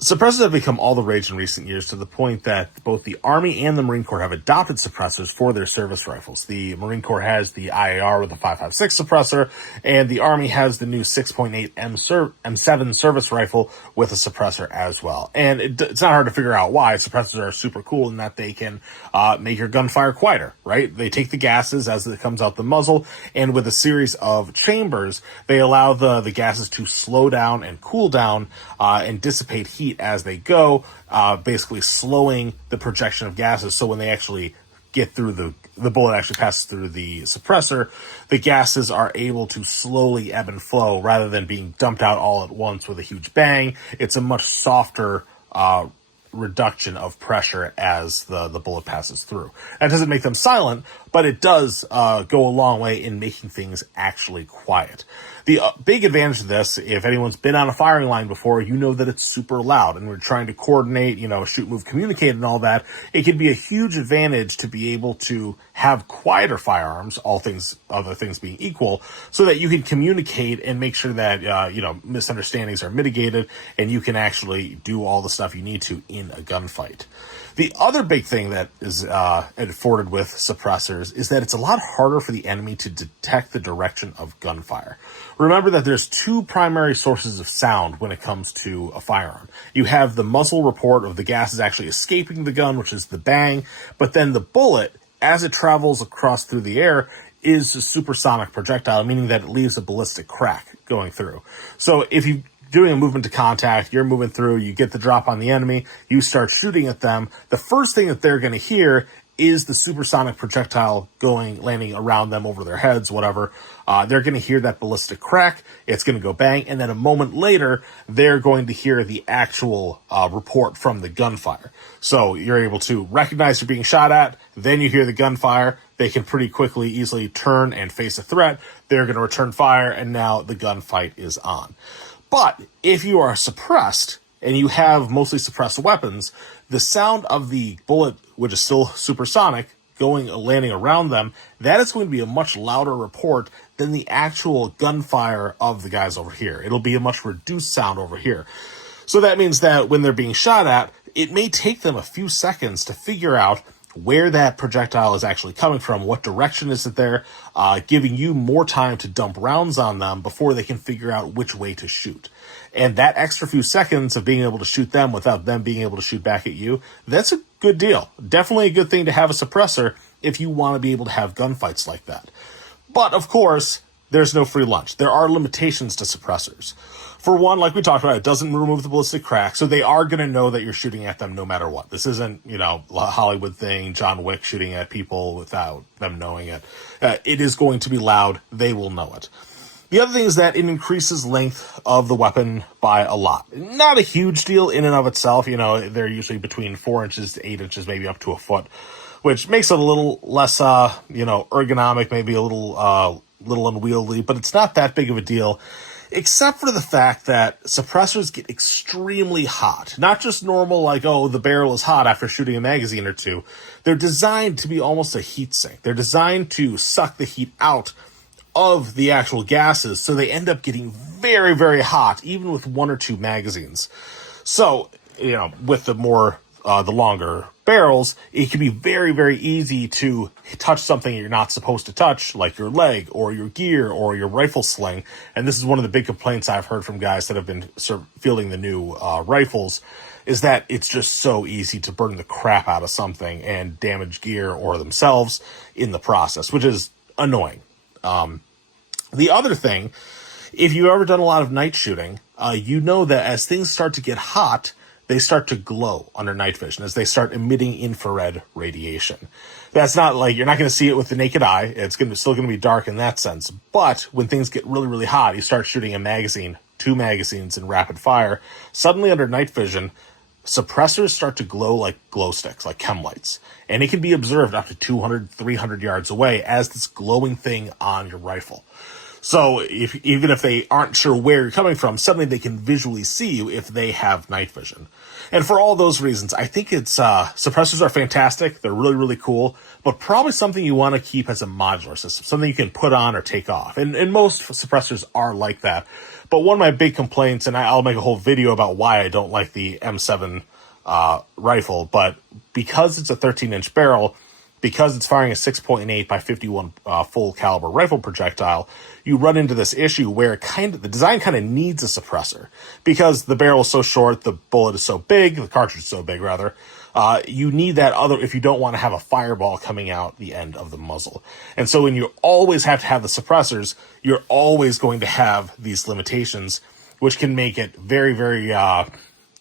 Suppressors have become all the rage in recent years to the point that both the Army and the Marine Corps have adopted suppressors for their service rifles. The Marine Corps has the IAR with the 5.56 suppressor, and the Army has the new 6.8 M7 service rifle with a suppressor as well. And it's not hard to figure out why. Suppressors are super cool in that they can make your gunfire quieter, right? They take the gases as it comes out the muzzle, and with a series of chambers, they allow the gases to slow down and cool down and dissipate heat as they go, basically slowing the projection of gases. So when they actually get through the bullet actually passes through the suppressor, the gases are able to slowly ebb and flow rather than being dumped out all at once with a huge bang. It's a much softer reduction of pressure as the bullet passes through. That doesn't make them silent, but it does go a long way in making things actually quiet. The big advantage of this, if anyone's been on a firing line before, you know that it's super loud, and we're trying to coordinate, shoot, move, communicate, and all that. It can be a huge advantage to be able to have quieter firearms, other things being equal, so that you can communicate and make sure that, misunderstandings are mitigated, and you can actually do all the stuff you need to in a gunfight. The other big thing that is afforded with suppressors is that it's a lot harder for the enemy to detect the direction of gunfire. Remember that there's two primary sources of sound when it comes to a firearm. You have the muzzle report of the gases actually escaping the gun, which is the bang, but then the bullet, as it travels across through the air, is a supersonic projectile, meaning that it leaves a ballistic crack going through. So if you're doing a movement to contact, you're moving through, you get the drop on the enemy, you start shooting at them, the first thing that they're going to hear is the supersonic projectile landing around them over their heads, whatever. They're going to hear that ballistic crack, it's going to go bang, and then a moment later, they're going to hear the actual report from the gunfire. So you're able to recognize you're being shot at, then you hear the gunfire, they can pretty quickly, easily turn and face a threat, they're going to return fire, and now the gunfight is on. But if you are suppressed, and you have mostly suppressed weapons, the sound of the bullet, which is still supersonic, landing around them, that is going to be a much louder report than the actual gunfire of the guys over here. It'll be a much reduced sound over here. So that means that when they're being shot at, it may take them a few seconds to figure out where that projectile is actually coming from, what direction is it there, giving you more time to dump rounds on them before they can figure out which way to shoot. And that extra few seconds of being able to shoot them without them being able to shoot back at you, that's a good deal. Definitely a good thing to have a suppressor if you want to be able to have gunfights like that. But, of course, there's no free lunch. There are limitations to suppressors. For one, like we talked about, it doesn't remove the ballistic crack, so they are going to know that you're shooting at them no matter what. This isn't, a Hollywood thing, John Wick shooting at people without them knowing it. It is going to be loud. They will know it. The other thing is that it increases length of the weapon by a lot. Not a huge deal in and of itself. They're usually between 4 inches to 8 inches, maybe up to a foot, which makes it a little less, ergonomic, maybe a little unwieldy, but it's not that big of a deal, except for the fact that suppressors get extremely hot. Not just normal, like, the barrel is hot after shooting a magazine or two. They're designed to be almost a heat sink. They're designed to suck the heat out of the actual gases, so they end up getting very, very hot, even with 1 or 2 magazines. So, with the longer barrels, it can be very, very easy to touch something you're not supposed to touch, like your leg or your gear or your rifle sling. And this is one of the big complaints I've heard from guys that have been fielding the new rifles, is that it's just so easy to burn the crap out of something and damage gear or themselves in the process, which is annoying. The other thing, if you've ever done a lot of night shooting, you know that as things start to get hot, they start to glow under night vision as they start emitting infrared radiation. That's not like, you're not going to see it with the naked eye. It's still going to be dark in that sense. But when things get really, really hot, you start shooting a magazine, 2 magazines in rapid fire. Suddenly under night vision, suppressors start to glow like glow sticks, like chem lights. And it can be observed up to 200, 300 yards away as this glowing thing on your rifle. So even if they aren't sure where you're coming from, suddenly they can visually see you if they have night vision. And for all those reasons, I think suppressors are fantastic. They're really, really cool, but probably something you want to keep as a modular system, something you can put on or take off. And most suppressors are like that. But one of my big complaints, and I'll make a whole video about why I don't like the M7 rifle, but because it's a 13-inch barrel, because it's firing a 6.8 by 51 full caliber rifle projectile, you run into this issue where the design kind of needs a suppressor because the barrel is so short, the bullet is so big, the cartridge is so big rather. You need that other if you don't want to have a fireball coming out the end of the muzzle. And so when you always have to have the suppressors, you're always going to have these limitations, which can make it very, very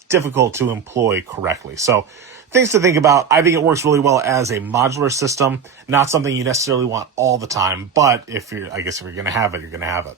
difficult to employ correctly. So things to think about. I think it works really well as a modular system, not something you necessarily want all the time, but if you're going to have it, you're going to have it.